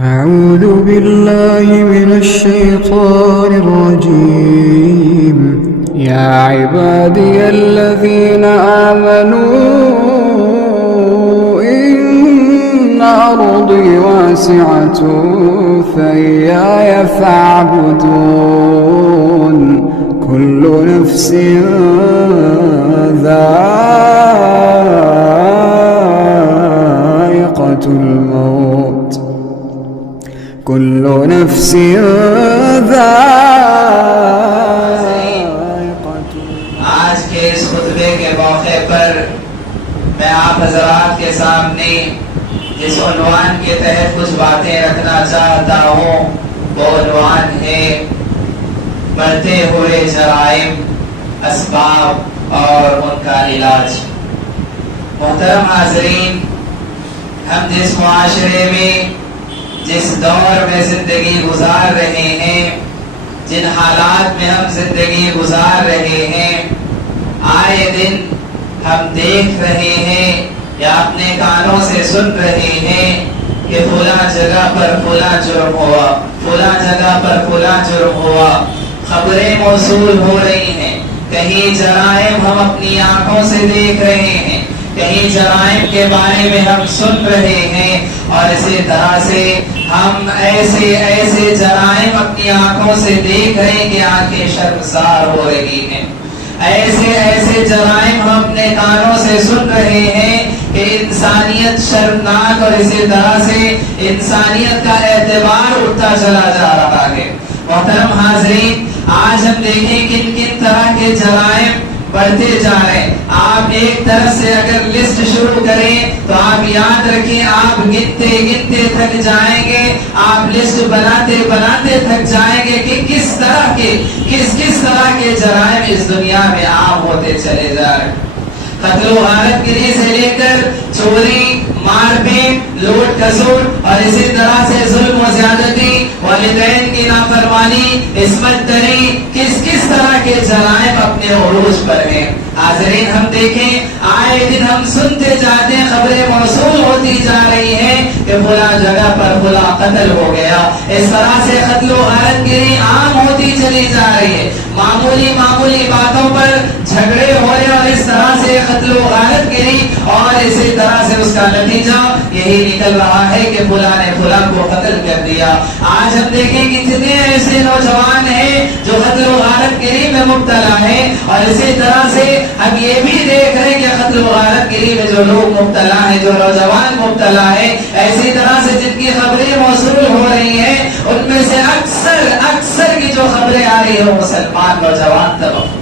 أعوذ بالله من الشيطان الرجيم. يا عبادي الذين آمنوا إن أرضي واسعة فإياي فاعبدون. كل نفس ذائقة الموت. كل نفس ذائقة. آج کے اس خطبے کے موقع پر میں آپ حضرات کے سامنے جس عنوان کے تحت کچھ باتیں رکھنا چاہتا ہوں وہ عنوان ہے بڑھتے ہوئے جرائم، اسباب اور ان کا علاج۔ محترم حاضرین، ہم جس معاشرے میں جس دور میں زندگی گزار رہے ہیں، جن حالات میں ہم زندگی گزار رہے ہیں، آئے دن ہم دیکھ رہے ہیں یا اپنے کانوں سے سن رہے ہیں کہ فلاں جگہ پر فلاں جرم ہوا، فلاں جگہ پر فلاں جرم ہوا۔ خبریں موصول ہو رہی ہیں، کہیں جرائم ہم اپنی آنکھوں سے دیکھ رہے ہیں، کہیں جرائم کے بارے میں ہم سن رہے ہیں، اور اسی طرح سے ہم ایسے جرائم اپنی آنکھوں سے دیکھ رہے ہیں کہ آنکھیں شرمسار ہو رہی ہیں۔ ایسے جرائم ہم اپنے کانوں سے سن رہے ہیں کہ انسانیت شرمناک اور اسی طرح سے انسانیت کا اعتبار اٹھتا چلا جا رہا ہے۔ محترم حاضرین، آج ہم دیکھیں کن کن طرح کے جرائم بڑھتے جا رہے ہیں۔ آپ ایک طرف سے اگر لسٹ شروع کریں تو آپ یاد رکھیں، آپ گنتے گنتے تھک جائیں گے، آپ لسٹ بناتے بناتے تھک جائیں گے کہ کس طرح کے جرائم اس دنیا میں عام ہوتے چلے جا رہے ہیں۔ قتل و غارت گری سے لے کر چوری، مار پیٹ، لوٹ کھسوٹ اور اسی طرح سے ظلم و زیادتی، والدین کی نافرمانی، عصمت دری، کس طرح کے جرائم اپنے عروج پر ہیں۔ حاضرین، ہم دیکھیں آئے دن ہم سنتے جاتے ہیں، خبریں موصول ہوتی جا رہی ہیں کہ فلاں جگہ پر فلاں قتل ہو گیا۔ اس طرح سے قتل و غارت گری عام ہوتی چلی جا رہی ہے۔ معمولی باتوں پر جھگڑے ہو رہے اور اس طرح سے قتل و غارت گری، اور اسی طرح سے اس کا نتیجہ یہی نکل رہا ہے کہ فلاں نے فلاں کو قتل کر دیا۔ آج ہم دیکھیں کہ کتنے ایسے نوجوان ہیں جو قتل و غارت گری میں مبتلا ہیں، اور اسی طرح سے ہم یہ بھی دیکھ رہے ہیں کہ قتل و غارت گری میں جو لوگ مبتلا ہیں، جو نوجوان مبتلا ہیں، ایسی طرح سے جن کی خبریں موصول ہو رہی ہیں، ان میں سے اکثر کی جو خبریں آ رہی ہیں وہ مسلمان نوجوان طبقہ،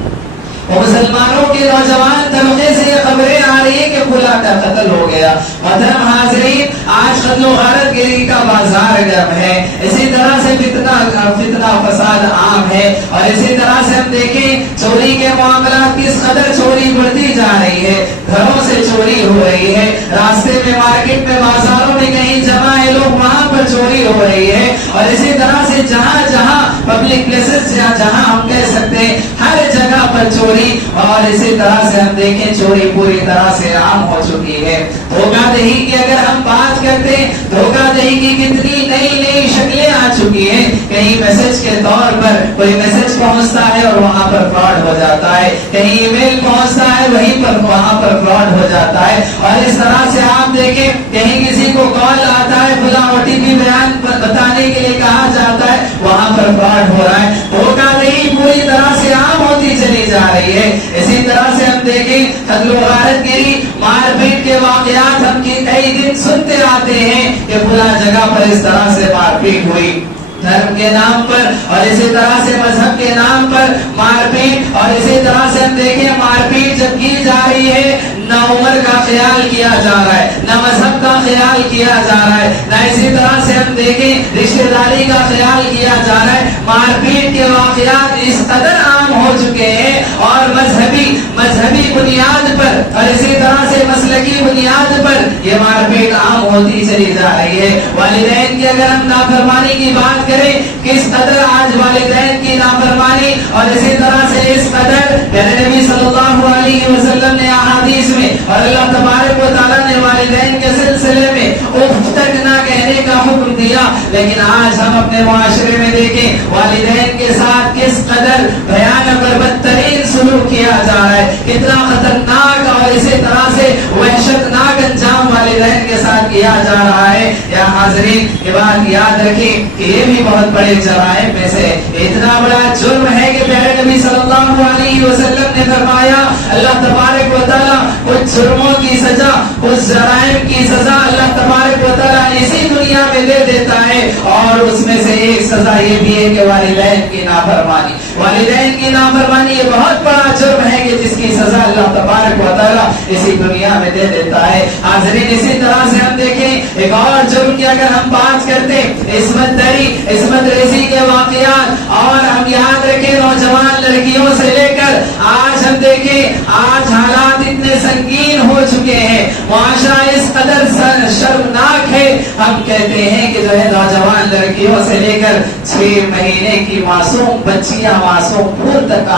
وہ مسلمانوں کے نوجوان طبقے سے یہ خبریں آ رہی ہیں کہ فلاں کا قتل ہو گیا۔ محترم حاضرین، آج قتل و غارت گری کا بازار گرم ہے، اسی طرح سے فتنہ فساد عام ہے، اور اسی طرح سے ہم دیکھیں چوری کے معاملات کس قدر چوری بڑھتی جا رہی ہے۔ گھروں سے چوری ہو رہی ہے، راستے میں، مارکیٹ میں، بازاروں میں کہیں جمع ہے لوگ، وہاں پر چوری ہو رہی ہے، اور اسی طرح سے جہاں پبلک پلیسز، جہاں ہم کہہ سکتے ہیں ہر جگہ پر چوری، اور اسی طرح سے ہم دیکھیں چوری پوری طرح سے عام ہو چکی ہے۔ دھوکہ دہی کی اگر ہم بات کرتے ہیں، دھوکہ دہی کی کتنی نئی شکلیں آ چکی ہیں۔ کہیں میسج کے طور پر کوئی میسج پہنچتا ہے اور وہاں پر فراڈ ہو جاتا ہے، کہیں ای میل پہنچتا ہے وہاں پر فراڈ ہو جاتا ہے، اور اس طرح سے آپ دیکھیں کہیں کسی کو کال آتا ہے، فلاں OTP بیان بتانے کے لیے کہا جاتا ہے، وہاں پر فراڈ ہو رہا ہے۔ دھوکہ دہی پوری طرح سے عام ہوتی چلی جا رہی ہے۔ اسی طرح سے ہم دیکھیں قتل و غارت گری، مار پیٹ کے واقعات ہم کئی دن سنتے آتے ہیں کہ فلاں جگہ پر اس طرح سے مار پیٹ ہوئی، دھرم کے نام پر اور اسی طرح سے مذہب کے نام پر مار پیٹ، اور اسی طرح سے ہم دیکھیں مار پیٹ جب کی جا رہی ہے، نہ عمر کا خیال کیا جا رہا ہے، نہ مذہب کا خیال کیا جا رہا ہے، نہ اسی طرح سے ہم دیکھیں رشتہ داری کا خیال کیا جا رہا ہے۔ مار پیٹ کے واقعات اس قدر عام ہو چکے ہیں، اور مذہبی مذہبی بنیاد پر اور اسی طرح سے مسلکی بنیاد پر یہ مار پیٹ عام ہوتی چلی جا رہی ہے. والدین کی اگر ہم نافرمانی کی بات کریں, کس قدر آج والدین کی نافرمانی اور اسی طرح سے اس قدر پیارے نبی صلی اللہ علیہ وسلم نے احادیث میں اور اللہ تبارک و تعالیٰ نے والدین کے سلسلے میں اف تک نہ کہنے کا حکم دیا. لیکن آج ہم اپنے معاشرے میں دیکھیں والدین کے ساتھ کس قدر بھیانک اور بدترین سلوک کیا جا رہا ہے, کتنا خطرناک اور اسی طرح سے وحشتناک انجام والدین کے ساتھ کیا جا رہا ہے. یا حاضرین, یہ بات یاد رکھیں کہ یہ بھی بہت بڑے جرائم میں سے اتنا بڑا جرم ہے کہ پیارے نبی صلی اللہ علیہ وسلم نے فرمایا اللہ تبارک و تعالیٰ کچھ جرموں کی سزا, کچھ جرائم کی سزا اللہ تبارک و تعالیٰ اسی دنیا میں دے دیتا ہے. اور اس میں سے ایک سزا یہ بھی ہے کہ والدین کی نافرمانی, والدین کی نافرمانی یہ بہت بڑا جرم ہے کہ جس کی سزا اللہ تبارک و تعالیٰ اسی دنیا میں دے دیتا ہے. حاضرین, اسی طرح سے ہم دیکھیں ایک اور جرم کی اگر ہم بات کرتے عصمت دری, عصمت ریزی کے واقعات, اور ہم یاد رکھیں نوجوان لڑکیوں سے لے کر آج ہم دیکھیں آج حالات اتنے سنگین ہو چکے ہیں, معاشرہ اس قدر شرمناک ہے. ہم کہتے ہیں کہ جو ہے نوجوان لڑکیوں سے لے کر 6 مہینے کی معصوم بچیاں, معصوم پھول تک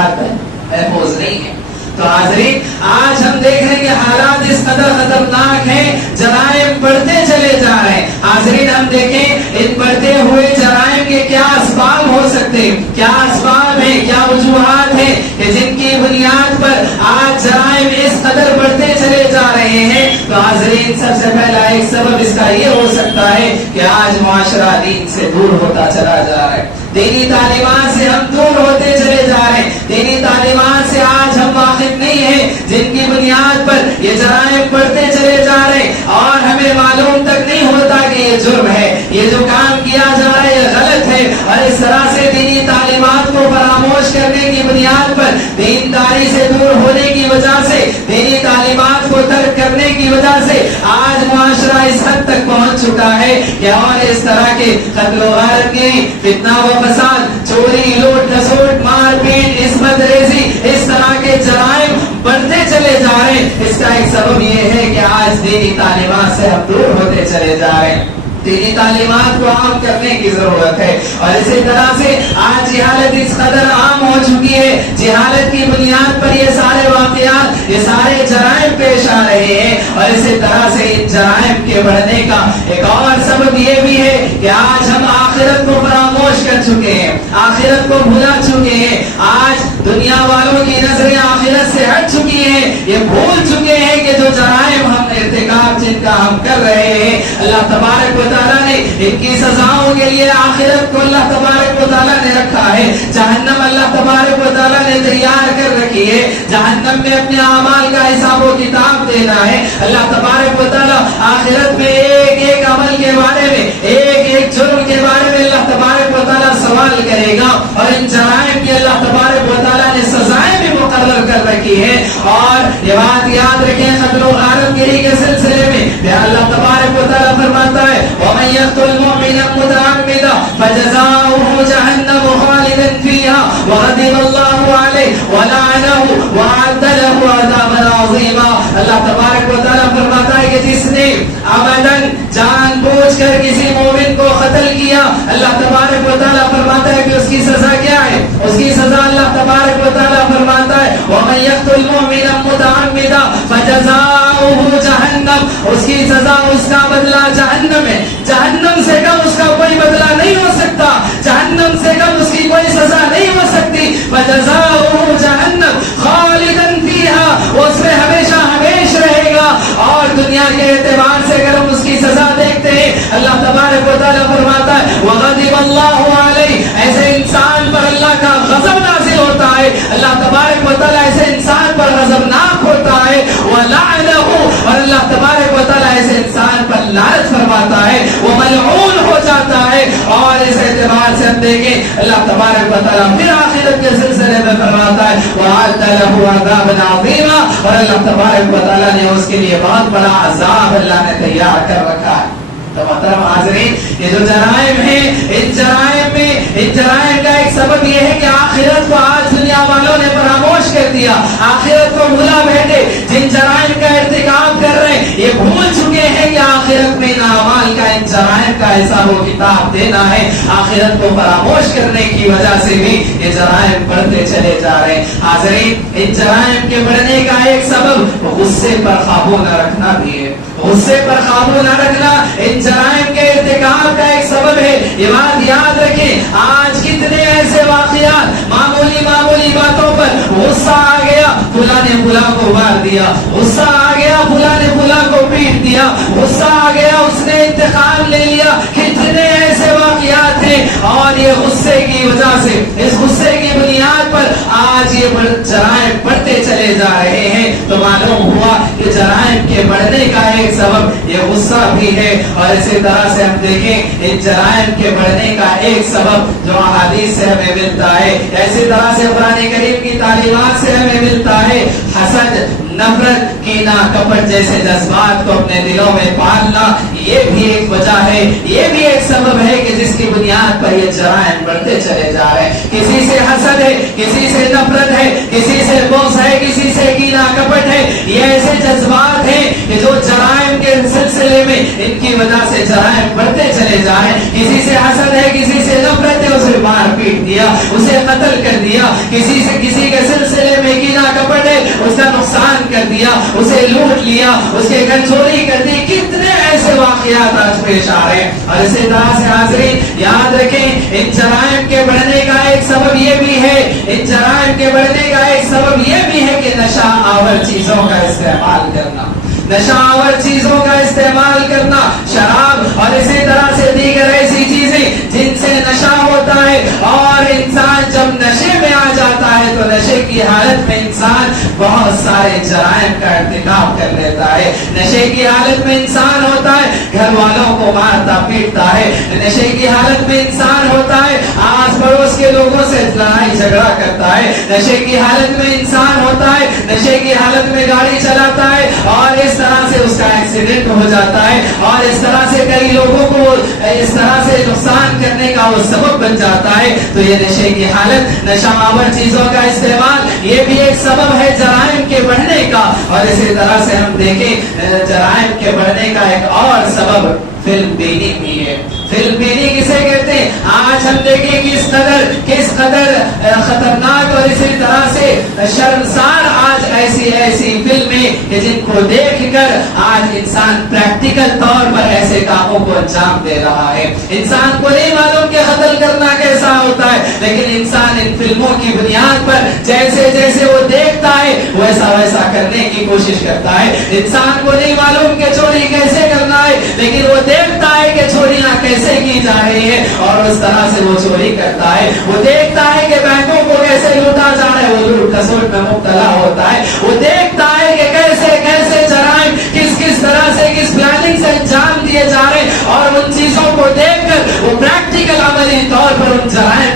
محفوظ نہیں ہیں. تو حاضرین, آج ہم دیکھ رہے ہیں کہ حالات اس قدر خطرناک ہیں, جرائم بڑھتے چلے جا رہے ہیں. حاضرین, ہم دیکھیں ان بڑھتے ہوئے جرائم کے کیا اسباب ہو سکتے ہیں, کیا اسباب ہیں, کیا وجوہات ہیں کہ جن کی بنیاد پر آج جرائم اس قدر بڑھتے چلے جا رہے ہیں. تو حاضرین, سب سے پہلا ایک سبب اس کا یہ ہو سکتا ہے کہ آج معاشرہ دین سے دور ہوتا چلا جا رہا ہے, دینی تعلیمات سے ہم دور ہوتے چلے جا رہے ہیں, دینی تعلیمات سے آج ہم واقف نہیں ہیں جن کی بنیاد پر یہ جرائم بڑھتے چلے جا رہے ہیں, اور ہمیں معلوم تک نہیں ہوتا کہ یہ جرم ہے, یہ جو کام کیا جا رہا ہے یہ غلط ہے. اور اس طرح سے دینی تعلیمات کو فراموش کرنے کی بنیاد پر, دینداری سے دور ہونے کی وجہ سے, دینی تعلیمات کو ترک کرنے کی وجہ سے آج معاشرہ اس حد تک پہنچ چکا ہے کہ اور اس طرح کے قتل و غارت کے, فتنہ و فساد, چوری, لوٹ کھسوٹ, مار پیٹ, عصمت ریزی, اس طرح کے جرائم بڑھتے چلے جا رہے ہیں. اس کا ایک سبب یہ ہے کہ آج دینی تعلیمات سے ہم دور ہوتے چلے جا رہے ہیں. دینی تعلیمات کو عام کرنے کی ضرورت ہے. اور اسی طرح سے آج جہالت اس قدر عام ہو چکی ہے, جہالت کی بنیاد پر یہ سارے واقعات, یہ سارے جرائم پیش آ رہے ہیں. اور اسی طرح سے ان جرائم کے بڑھنے کا ایک اور سبب یہ بھی ہے کہ آج ہم آخرت کو فراموش کر چکے ہیں, آخرت کو بھلا چکے ہیں. آج دنیا والوں کی نظریں آخرت سے ہٹ چکی ہیں, یہ بھول چکے ہیں کہ جو جرائم ہم ارتکاب جن کا ہم کر رہے ہیں, اللہ تبارک و تعالیٰ نے ان کی سزاؤں کے لیے آخرت کو اللہ تبارک و تعالیٰ نے رکھا ہے, جہنم اللہ تبارک و تعالیٰ نے تیار کر رکھی ہے, جہنم میں اپنے اعمال کا حساب و کتاب دینا ہے. اللہ تبارک و تعالیٰ آخرت میں ایک ایک عمل کے بارے میں, ایک ایک جرم کے بارے میں اللہ تبارک و تعالیٰ سوال کرے گا. اور ان جرائم کی اللہ تبارک و تعالیٰ نے سزائیں بھی مقرر کر رکھی ہے. اور یہ بات یاد رکھیں قتل و غارت گری کے سلسلے میں اللہ تبارک و تعالیٰ فرماتا ہے وَمَن يَقْتُلْ مُؤْمِنًا مُتَعَمِّدًا فَجَزَاؤُهُ جَهَنَّمُ خَالِدًا فِيهَا وَغَضِبَ اللَّهُ عَلَيْهِ وَلَعَنَهُ وَأَعَدَّ لَهُ عَذَابًا عَظِيمًا. اللہ تبارک و تعالیٰ فرماتا ہے کہ جس نے عمدن جان بوجھ کر کسی مومن کو قتل کیا, اللہ تبارک و تعالیٰ فرماتا ہے کہ اس کی سزا کیا ہے, اس کی سزا اللہ تبارک و تعالیٰ فرماتا ہے وَمَن يَقْتُلْ مُؤْمِنًا مُتَعَمِّدًا فَجَزَاؤُهُ جَهَنَّمُ, اس کی سزا, اس کا بدلہ جہنم ہے. جہنم سے کم اس کا کوئی بدلہ نہیں ہو سکتا, جہنم سے کم اس کی کوئی سزا نہیں ہو سکتی. فَجَزَاؤُهُ جَهَنَّمُ خَالِدًا فِيهَا, وہ اس میں ہمیشہ ہمیش رہے گا. اور دنیا کے اعتبار سے اگر ہم اس کی سزا دیکھتے ہیں, اللہ تبارک و تعالیٰ فرماتا ہے وَغَضِبَ اللَّهُ عَلَيْهِ, ایسے انسان پر اللہ کا غضب نازل ہوتا ہے, اللہ تبارک و تعالیٰ ایسے انسان پر غضبناک ہوتا ہے. وَلَعْنَهُ, اور اللہ تبارک و تعالیٰ ایسے انسان پر لعنت فرماتا ہے, وہ ملعون ہو جاتا ہے. اور اس اعتبار سے ہم دیکھیں اللہ تبارک و تعالیٰ پھر آخرت کے سلسلے میں فرماتا ہے وَأَعَدَّ لَهُ عَذَابًا عَظِيمًا, اور اللہ تبارک و تعالیٰ نے اس کے لیے بہت بڑا عذاب اللہ نے تیار کر رکھا ہے. تو محترم حاضرین, یہ جو جرائم ہیں, ان جرائم میں, ان جرائم کا ایک سبب یہ ہے کہ آخرت کو آج دنیا والوں نے فراموش کر دیا, آخرت کو بھلا جن جرائم کا ارتکاب کر رہے ہیں یہ بھول چکے ہیں کہ آخرت میں ان اعمال کا ان جرائم کا حساب و کتاب دینا ہے. آخرت کو فراموش کرنے کی وجہ سے بھی یہ جرائم بڑھتے چلے جا رہے ہیں. حاضرین ان جرائم کے بڑھنے کا ایک سبب غصے پر قابو نہ رکھنا بھی ہے. غصے پر قابو نہ رکھنا ان جرائم کے ارتکاب کا ایک سبب ہے. یہ بات یاد رکھیں آج کتنے ایسے واقعات معمولی باتوں پر غصہ آ گیا فلاں نے فلاں کو مار دیا, غصہ آ گیا فلاں نے فلاں کو پیٹ دیا, غصہ آ گیا اس نے انتقام لے لیا. کتنے ایسے واقعات ہیں اور یہ غصے کی وجہ سے اس غصے کی بنیاد پر آج یہ جرائم بڑھتے چلے جا رہے ہیں. تو معلوم ہوا کہ جرائم کے بڑھنے کا ایک سبب یہ غصہ بھی ہے. اور اسی طرح سے ہم دیکھیں ان جرائم کے بڑھنے کا ایک سبب جو احادیث سے ہمیں ملتا ہے, اسی طرح سے قرآن کریم کی تعلیمات سے ہمیں ملتا ہے, حسد, نفرت, کینہ, کپٹ جیسے جذبات کو اپنے دلوں میں پالنا یہ بھی ایک وجہ ہے, یہ بھی ایک سبب ہے کہ جس کی بنیاد پر یہ جرائم بڑھتے چلے جا رہے ہیں. کسی سے حسد ہے, کسی سے نفرت ہے, کسی سے بغض ہے, کسی سے کینہ کپٹ ہے. یہ ایسے جذبات ہیں کہ جو جرائم کے سلسلے میں ان کی وجہ سے جرائم بڑھتے چلے جا رہے ہیں. کسی سے حسد ہے, کسی سے نفرت ہے, اسے مار پیٹ دیا, اسے قتل کر دیا. کسی سے کسی کے سلسلے میں کینہ کپٹ ہے, اس کا نقصان کر دیا, اسے لوٹ لیا, اس کے گھر چوری کر دی. کتنے ایسے واقعات آج پیش آ رہے ہیں. اور اسی طرح سے حاضرین یاد رکھیں ان جرائم کے بڑھنے کا ایک سبب یہ بھی ہے, ان جرائم کے بڑھنے کا ایک سبب یہ بھی ہے کہ نشہ آور چیزوں کا استعمال کرنا, نشہ آور چیزوں کا استعمال کرنا, شراب اور اسی طرح سے دیگر ایسی چیزیں جن سے نشہ ہوتا ہے. اور انسان جب نشے میں آ جاتا ہے تو نشے کی حالت میں انسان بہت سارے جرائم کا ارتکاب کر لیتا ہے. نشے کی حالت میں انسان ہوتا ہے گھر والوں کو مارتا پیٹتا ہے. نشے کی حالت میں انسان ہوتا ہے آس پڑوس کے لوگوں سے لڑائی جھگڑا کرتا ہے. نشے کی حالت میں انسان ہوتا ہے نشے کی حالت میں گاڑی چلاتا ہے اور اس طرح سے اس کا ایکسیڈنٹ ہو جاتا ہے اور اس طرح سے کئی لوگوں کو اس طرح سے نقصان کرنے کا وہ سبب بن جاتا ہے. تو یہ نشے کی حالت, نشہ آور چیزوں کا استعمال یہ بھی ایک سبب ہے جرائم کے بڑھنے کا. اور اسی طرح سے ہم دیکھیں جرائم کے بڑھنے کا ایک اور سبب فلم بینی بھی ہے. فلم بینی کسے کہتے ہیں؟ آج ہم دیکھیں کس قدر خطرناک اور اسی طرح سے شرمسار آج ایسی فلمیں جن کو دیکھ کر آج انسان پریکٹیکل طور پر ایسے کاموں کو انجام دے رہا ہے. انسان کو نہیں معلوم کہ قتل کرنا کیسا ہوتا ہے, لیکن انسان ان فلموں کی بنیاد پر جیسے جیسے وہ دیکھتا ہے ویسا کرنے کی کوشش کرتا ہے. انسان کو نہیں معلوم کہ چوری کیسے کرنا ہے, لیکن وہ دیکھتا ہے کہ چوریاں کیسے کی جا رہی ہے اور اس طرح سے وہ چوری کرتا ہے. وہ دیکھتا ہے کہ بینکوں کو کیسے لوٹا جا رہا ہے, وہ لوٹ کھسوٹ میں مبتلا ہوتا ہے. وہ دیکھتا ہے کہ کیسے جرائم کس طرح سے کس پلاننگ سے انجام دیے جا رہے ہیں اور ان چیزوں کو دیکھ کر وہ پریکٹیکل عملی طور پر ان جرائم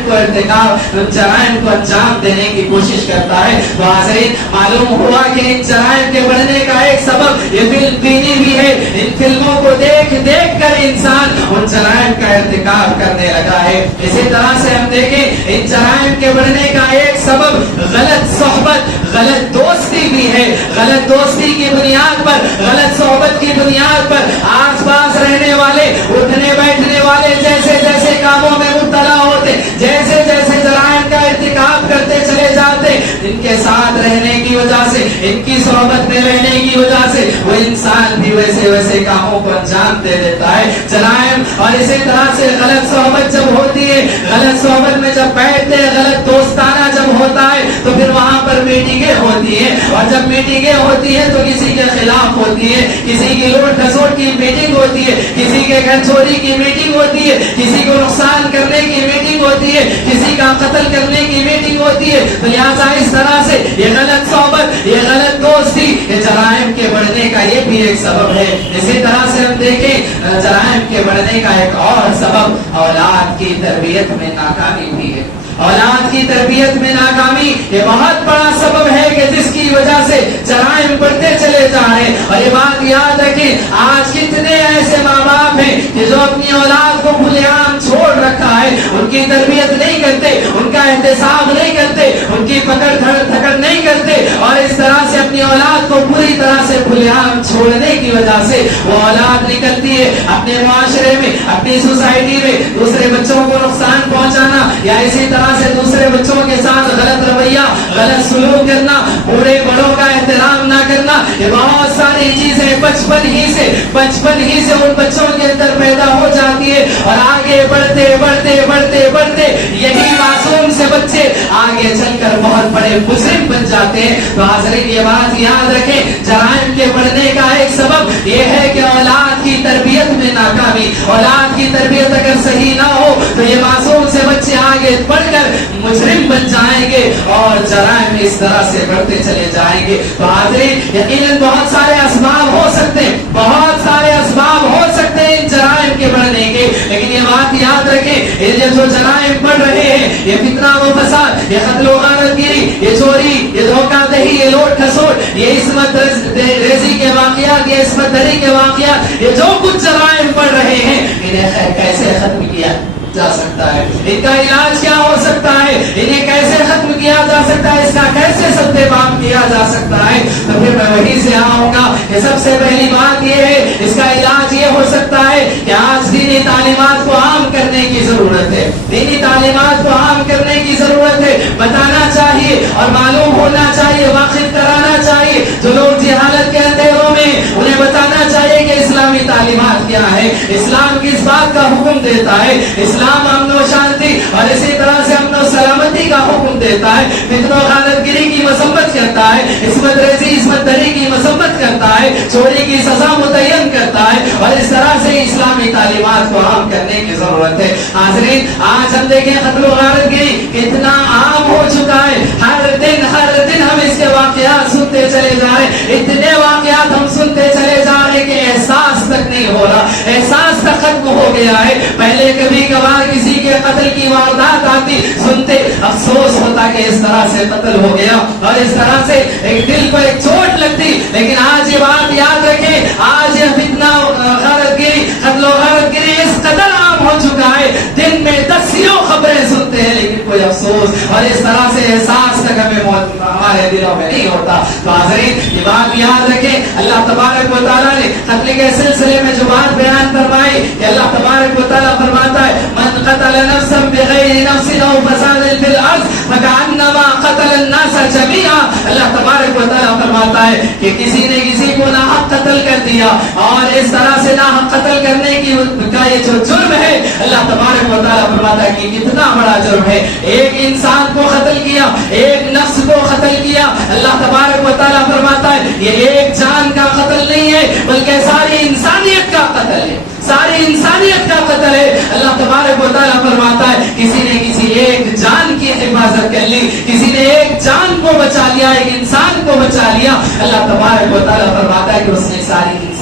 کو انجام دینے کی کوشش کرتا ہے. تو حاضرین معلوم ہوا کہ ان جرائم کے بڑھنے کا ایک سبب یہ فلم بینی بھی ہے. ان فلموں کو دیکھ کر انسان ان جرائم کا ارتکاب کرنے لگا ہے. اسی طرح سے ہم دیکھیں ان جرائم کے بڑھنے کا ایک سبب غلط صحبت, غلط دوستی بھی ہے. غلط دوستی کی بنیاد پر, غلط صحبت کی بنیاد پر آس پاس رہنے والے, اٹھنے بیٹھنے والے جیسے جیسے کاموں میں مبتلا ہوتے, جیسے جیسے جرائم کا ارتکاب کرتے چلے جاتے, ان کے ساتھ رہنے کی وجہ سے, ان کی صحبت میں رہنے کی وجہ سے وہ انسان بھی ویسے کاموں کو انجام دے دیتا ہے. جرائم اور اسی طرح سے غلط صحبت جب ہوتی ہے, غلط صحبت میں جب بیٹھتے ہیں, غلط دوستانہ جب ہوتا ہے تو پھر وہاں پر میٹنگیں ہوتی ہیں اور جب میٹنگیں ہوتی ہیں تو کسی کے خلاف ہوتی ہے, کسی کی لوٹ کھسوٹ کی میٹنگ ہوتی ہے, کسی کے گھر چوری کی میٹنگ ہوتی ہے, کسی کو نقصان کرنے کی میٹنگ ہوتی ہے, کسی کا قتل کرنے کی میٹنگ ہوتی ہے. تو لہٰذا اس طرح سے یہ غلط صحبت, یہ غلط دوستی, یہ جرائم کے بڑھنے کا یہ بھی ایک سبب ہے. اسی طرح سے ہم دیکھیں جرائم کے بڑھنے کا ایک اور سبب اولاد کی تربیت میں ناکامی بھی ہے. اولاد کی تربیت میں ناکامی یہ بہت بڑا سبب ہے کہ جس کی وجہ سے جرائم بڑھتے چلے جا رہے ہیں. اور یہ بات یاد رکھیں آج کتنے ایسے ماں باپ ہیں کہ جو اپنی اولاد کو کھلے عام چھوڑ رکھا ہے, ان کی تربیت نہیں کرتے, ان کا احتساب نہیں کرتے, ان کی پکڑ دھکڑ نہیں کرتے, اور اس طرح سے اپنی اولاد کو پوری طرح سے کھلے عام چھوڑنے کی وجہ سے وہ اولاد نکلتی ہے اپنے معاشرے میں, اپنی سوسائٹی میں دوسرے بچوں کو نقصان پہنچانا, یا اسی طرح سے دوسرے بچوں کے ساتھ غلط رویہ, غلط سلوک کرنا, بوڑھے بڑوں کا احترام نہ کرنا. یہ بہت ساری چیزیں بچپن ہی سے ان بچوں کے اندر پیدا ہو جاتی ہے, اور آگے بڑھتے بڑھتے بڑھتے بڑھتے یہی معصوم سے بچے آگے چل کر بہت بڑے مجرم بن جاتے ہیں. تو حاضرین یہ بات یاد رکھیں, جرائم کے بڑھنے کا ایک سبب یہ ہے کہ اولاد کی تربیت میں ناکامی, اولاد کی تربیت اگر صحیح نہ ہو تو یہ معصوم سے بچے آگے بڑھ کر مجرم بن جائیں گے اور جرائم اس طرح سے بڑھتے چلے جائیں گے. تو حاضرین یقیناً بہت سارے اسباب ہو سکتے ہیں, بہت سارے اسباب ہو سکتے ہیں ان جرائم کے بڑھنے کے, لیکن یہ بات یاد رکھیں یہ جو جرائم بڑھ رہے ہیں, یہ فتنہ و فساد, یہ قتل و غارت گیری, یہ چوری, یہ دھوکہ دہی, یہ لوٹ کھسوٹ, یہ عصمت ریزی کے واقعات, یہ عصمت دری کے واقعات, یہ جو کچھ جرائم بڑھ رہے ہیں انہیں کیسے ختم کیا جا سکتا ہے, ان کا علاج کیا ہو سکتا ہے, انہیں کیسے ختم کیا جا سکتا ہے, اس کا کیسے سدبام کیا جا سکتا ہے. تو پھر میں وہیں سے آؤں گا کہ سب سے پہلی بات یہ ہے, اس کا علاج یہ ہو سکتا ہے کہ آج دینی تعلیمات کو عام کرنے کی ضرورت ہے, دینی تعلیمات کو عام کرنے کی ضرورت ہے. بتانا چاہیے اور معلوم ہونا چاہیے, واقف کرانا چاہیے جو لوگ جہالت کے اندھیروں میں, انہیں بتانا چاہیے کہ اسلامی تعلیمات کیا ہے, اسلام کس بات کا حکم دیتا ہے. اسلام امن و شانتی اور اسی طرح سے امن و سلامتی کا حکم دیتا ہے, فتنہ و غارت گیری کی مذمت کرتا ہے, عصمت ریزی عصمت دری کی مذمت کرتا ہے, چوری کی سزا متعین کرتا ہے, اور اس طرح سے اسلامی تعلیمات کو عام کرنے کی ضرورت ہے. حاضرین آج ہم دیکھیں قتل و غارت گیری کتنا عام ہو چکا ہے, ہر دن ہم اس کے واقعات سنتے چلے جا رہے, اتنے واقعات ہم سنتے چلے جا رہے کہ احساس تک نہیں ہو رہا, احساس تک ختم ہو گیا ہے. پہلے کبھی کبھار کسی کے قتل کی واردات آتی, سنتے افسوس ہوتا کہ اس طرح سے قتل ہو گیا, اور اس طرح سے ایک دل کو ایک چوٹ لگتی. لیکن آج یہ بات یاد رکھیں, آج یہ فتنہ غارت گیری, قتل و غارت گیری اس قدر عام ہو چکا ہے, دن میں 10 خبریں سنتے ہیں لیکن کوئی افسوس اور اس طرح سے احساس تک ہمارے دلوں میں نہیں ہوتا. تو حاضرین یہ بات یاد رکھیں, اللہ تبارک و تعالیٰ نے قتل کے سلسلے میں جو بات بیان فرمائی کہ اللہ تبارک و تعالیٰ فرماتا ہے من قتل نفسا بغیر نفس او فساد فی الارض فکأنما قتل الناس جميعا. اللہ تبارک و تعالیٰ فرماتا ہے کہ کسی نے کسی کو ناحق قتل کر دیا, اور اس طرح سے ناحق قتل کرنے کی کا یہ جو جرم ہے, اللہ تبارک و تعالیٰ فرماتا ہے کہ کتنا بڑا جرم ہے. ایک انسان کو قتل کیا, ایک نفس کو قتل کیا, اللہ تبارک و تعالیٰ فرماتا ہے یہ ایک جان کا قتل نہیں ہے بلکہ ساری انسانیت کا قتل ہے, ساری انسانیت کا قتل ہے. اللہ تبارک و تعالیٰ فرماتا ہے کسی نے کسی ایک جان کی حفاظت کر لی, کسی نے ایک جان کو بچا لیا, ایک انسان کو بچا لیا, اللہ تبارک و تعالیٰ فرماتا ہے کہ اس نے ساری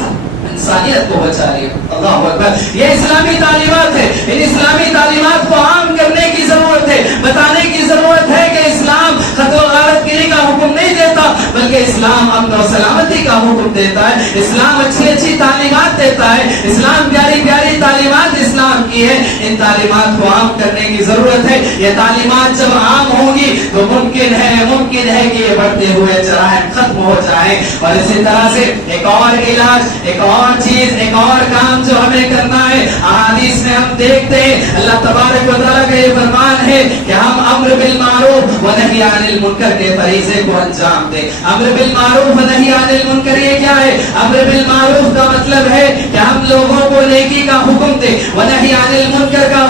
انسانیت کو بچا لیا. اللہ اکبر. یہ اسلامی تعلیمات ہے, ان اسلامی تعلیمات کو عام کرنے کی ضرورت ہے, بتانے کی ضرورت ہے کہ اسلام قتل و غارت گیری کا حکم نہیں دیتا بلکہ اسلام امن و سلامتی کا حکم دیتا ہے, اسلام اچھی تعلیمات دیتا ہے, اسلام پیاری تعلیمات اسلام کی ہے. ان تعلیمات کو عام کرنے کی ضرورت ہے. یہ تعلیمات جب عام ہوں گی تو ممکن ہے کہ یہ بڑھتے ہوئے جرائم ختم ہو جائیں. اور اسی طرح سے ایک اور علاج, ایک اور چیز, ایک اور کام جو ہمیں کرنا ہے, احادیث میں ہم دیکھتے ہیں اللہ تبارک و تعالیٰ کا یہ فرمان ہے کہ ہم امر بالمعروف و نہی عن المنکر کے فریضے کو انجام دیں. امر بالمعروف و نہی عن المنکر یہ کیا ہے؟ امر بالمعروف کا مطلب ہے کہ ہم لوگوں کو نیکی کا حکم دیں, و نہی عن المنکر کا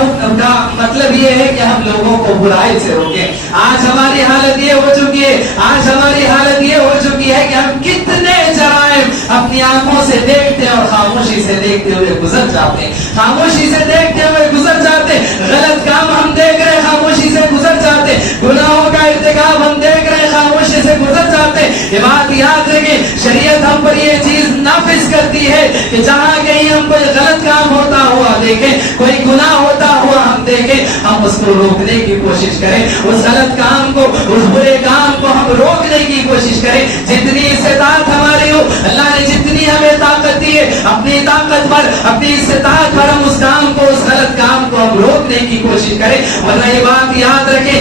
مطلب یہ ہے کہ ہم لوگوں کو برائی سے روکیں. آج ہماری حالت یہ ہو چکی ہے کہ ہم کتنے جرائم اپنی آنکھوں سے دیکھتے اور خاموشی سے دیکھتے ہوئے گزر جاتے غلط کام ہم دیکھ رہے خاموشی سے گزر جاتے, گناہوں کا ارتکاب ہم دیکھ رہے خاموشی سے گزر جاتے. یہ بات یاد رکھیں, شریعت ہم پر یہ چیز نافذ کرتی ہے کہ جہاں کہیں ہم کوئی غلط کام ہوتا ہوا دیکھیں, کوئی گناہ ہوتا ہوا ہم دیکھیں, ہم اس کو روکنے کی کوشش کریں, اس غلط کام کو, اس برے کام کو ہم روکنے کی کوشش کریں. جتنی استطاعت ہماری ہو, اللہ نے جتنی ہمیں طاقت دی ہے, اپنی طاقت پر, اپنی استطاعت پر ہم اس کام کو, اس غلط کام کو ہم روکنے کی کوشش کریں. ورنہ یہ بات یاد رکھیں,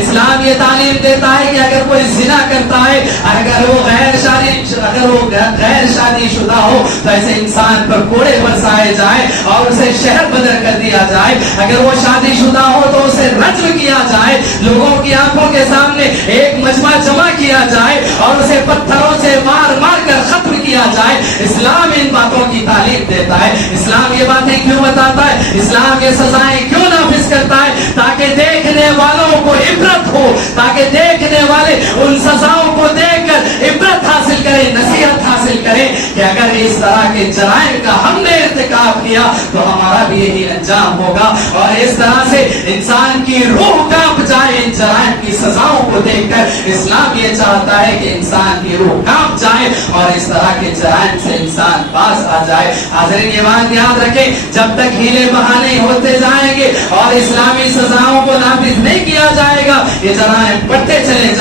اسلام یہ تعلیم دیتا ہے کہ اگر کوئی زنا کرتا ہے, اگر وہ غیر شادی شدہ ہو تو ایسے انسان پر کوڑے برسائے جائیں اور اسے شہر بدر کر دیا جائے. اگر وہ شادی شدہ ہو تو اسے رجم کیا جائے, لوگوں کی آنکھوں کے سامنے ایک مجمع جمع کیا جائے اور اسے پتھروں سے مار مار کر ختم کیا جائے. اسلام ان باتوں کی تعلیم دیتا ہے. اسلام یہ باتیں کیوں بتاتا ہے, اسلام یہ سزائیں کیوں نافذ کرتا ہے, تاکہ دیکھنے والوں کو عبرت ہو, تاکہ دیکھنے والے ان سزاؤں کو دیکھ کر عبرت حاصل کریں, نصیحت حاصل کریں کہ اگر اس طرح کے جرائم کا ہم نے ارتکاب کیا تو ہمارا بھی یہی انجام ہوگا. اور اس طرح سے انسان کی روح کانپ جائے ان جرائم کی سزاؤں کو دیکھ کر. اسلام یہ چاہتا ہے کہ انسان کی روح کانپ جائے اور اس طرح کے جرائم سے انسان باز آ جائے. حاضرین یہ بات یاد رکھیں, جب تک ہیلے بہانے ہوتے جائیں گے اور اسلامی سزاؤں کو نافذ نہیں کیا جائے گا, یہ جرائم بڑھتے چلے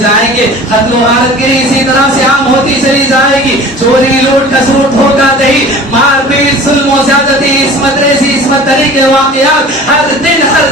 جائیں گے. قتل و غارت گری اسی طرح سے عام ہوتی چلی جائے گی. چوری, لوٹ, کسوٹ, دھوکہ دہی, مار پیٹ, ظلم و زیادتی, عصمت ریزی, عصمت دری کے واقعات ہر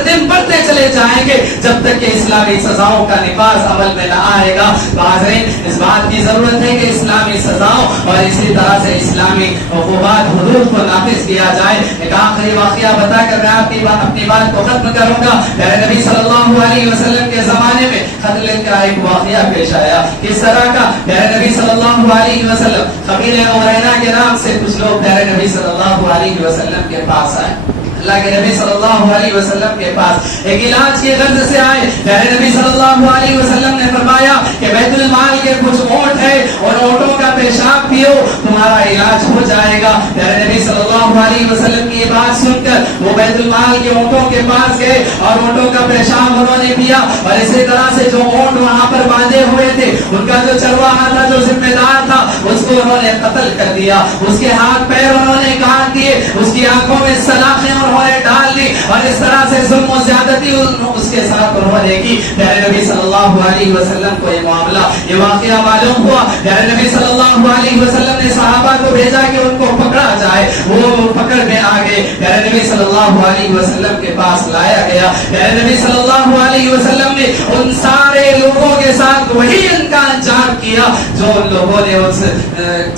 دن بڑھتے چلے جائیں گے جب تک کہ اسلامی سزاؤں کا نفاذ عمل میں نہ آئے گا. حاضرین اس بات کی ضرورت ہے کہ اسلامی سزاؤں اور اسی طرح سے اسلامی عقوبات, حدود کو نافذ کیا جائے. ایک آخری واقعہ بتا کر میں اپنی بات کو ختم کروں گا. پیارے نبی صلی اللہ علیہ وسلم کے زمانے میں قتل کا ایک واقعہ پیش آیا. کس طرح کا, پیارے نبی صلی اللہ علیہ وسلم قبیلہ اورینا کے نام سے کچھ لوگ پیارے نبی صلی اللہ علیہ وسلم کے پاس آئے. اللہ کے نبی صلی اللہ علیہ وسلم کے پاس ایک علاج کی غرض سے آئے. پیارے نبی صلی اللہ علیہ وسلم نے فرمایا کہ بیت المال کے کچھ اونٹ ہے اور اونٹوں کا پیشاب پیو, تمہارا علاج ہو جائے گا. پیارے نبی صلی اللہ علیہ وسلم کی یہ بات سن کر وہ بیت المال کے اونٹوں کے پاس گئے اور اونٹوں کا پیشاب انہوں نے پیا. اور اسی طرح سے جو اونٹ وہاں پر باندھے ہوئے تھے, ان کا جو چرواہا تھا, جو ذمہ دار تھا, اس کو انہوں نے قتل کر دیا. اس کے ہاتھ پیر انہوں نے کاٹ دیے, اس کی آنکھوں میں سلاخیں انہوں نے ڈال دی اور اس طرح سے ظلم و زیادتی اس کے ساتھ انہوں نے کی. پیارے نبی صلی اللہ علیہ وسلم کو یہ معاملہ, یہ واقعہ معلوم ہوا. پیارے نبی صلی اللہ علیہ وسلم نے صحابہ کو بھیجا کہ ان کو پکڑا جائے. وہ پکڑ میں آ گئے, پیارے نبی صلی اللہ علیہ وسلم کے پاس لایا گیا. پیارے نبی صلی اللہ علیہ وسلم نے ان سارے لوگوں کے ساتھ وہی ان کا انجام کیا جو ان لوگوں نے اس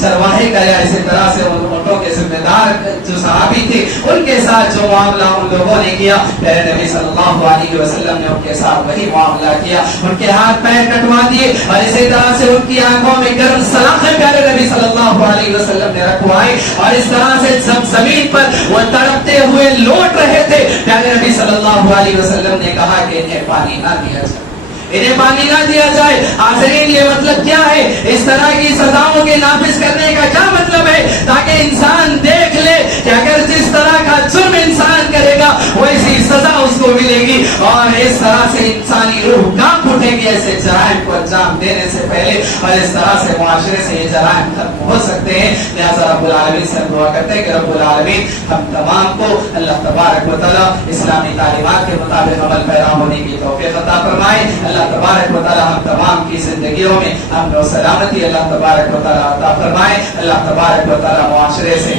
چرواہے کا یا اسی طرح سے ان اونٹوں کے ذمہ دار جو صحابی تھے ان کے ساتھ جو معاملہ ان لوگوں نے کیا. پیارے نبی صلی اللہ علیہ وسلم نے ان کے ساتھ وہی معاملہ کیا. ان کے ہاتھ پیر کٹوا دیے اور اسی طرح سے ان کی آنکھوں میں گرم سلاخیں پیارے نبی صلی اللہ علیہ وسلم نے رکھوائی. اور اس طرح سے زمین پر وہ تڑپتے ہوئے لوٹ رہے تھے. پیارے نبی صلی اللہ علیہ وسلم نے کہا کہ انہیں پانی نہ دیا جائے, انہیں پانی نہ دیا جائے. حاضرین یہ مطلب کیا ہے, اس طرح کی سزاؤں کے نافذ کرنے کا کیا مطلب ہے, تاکہ انسان دیکھ لے کہ اگر جس طرح کا جرم انسان کرے گا ویسی سزا اس کو ملے گی. اور اس طرح سے انسانی روح کانپ اٹھے گی ایسے جرائم کو انجام دینے سے پہلے, اور اس طرح سے معاشرے سے یہ جرائم ختم ہو سکتے ہیں. لہذا رب العالمین سے دعا کرتے ہیں کہ رب العالمین ہم تمام کو اللہ تبارک و تعالی اسلامی تعلیمات کے مطابق عمل پیرا ہونے کی توفیق عطا فرمائے. اللہ تبارک و تعالی ہم تمام کی زندگیوں میں امن و سلامتی اللہ تبارک و تعالی عطا فرمائے. اللہ تبارک و تعالی معاشرے سے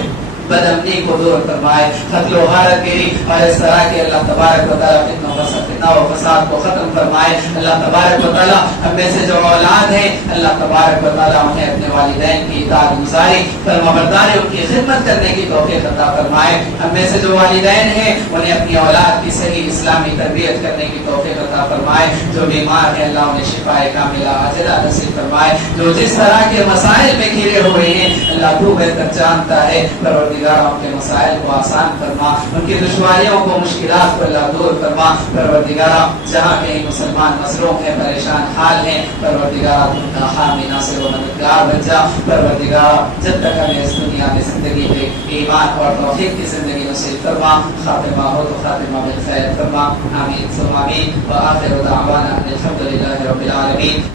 بدامنی کو دور فرمائے, قتل و غارت گری اور اس طرح کے اللہ تبارک و تعالی فتنہ و فساد کو ختم فرمائے. اللہ تبارک و تعالی ہم میں سے جو اولاد ہیں اللہ تبارک و تعالی انہیں اپنے والدین کی اطاعت گزاری, فرمانبرداری, ان کی خدمت کرنے کی توفیق عطا فرمائے. ہم میں سے جو والدین ہیں انہیں اپنی اولاد کی صحیح اسلامی تربیت کرنے کی توفیق عطا فرمائے. جو بیمار ہیں اللہ انہیں شفاء کاملہ عاجلہ نصیب فرمائے. جو جس طرح کے مسائل میں گھرے ہوئے ہیں اللہ تو بہتر جانتا ہے. پروردگار ان کے مسائل کو آسان فرما, ان کی دشواریوں کو, مشکلات کو اللہ دور فرما. پروردگار جہاں کہیں مسلمان مظلوم ہیں, پریشان حال ہیں, پروردگار ان کا حامی ناصر و مددگار بن جا. پروردگار جب تک ہمیں اس دنیا میں زندگی میں ایمان اور توحید کی زندگی نصیب فرما, خاتمہ ہو تو خاتمہ بالخیر فرما. آمین ثم آمین. وآخر دعوانا الحمد للہ رب العالمین.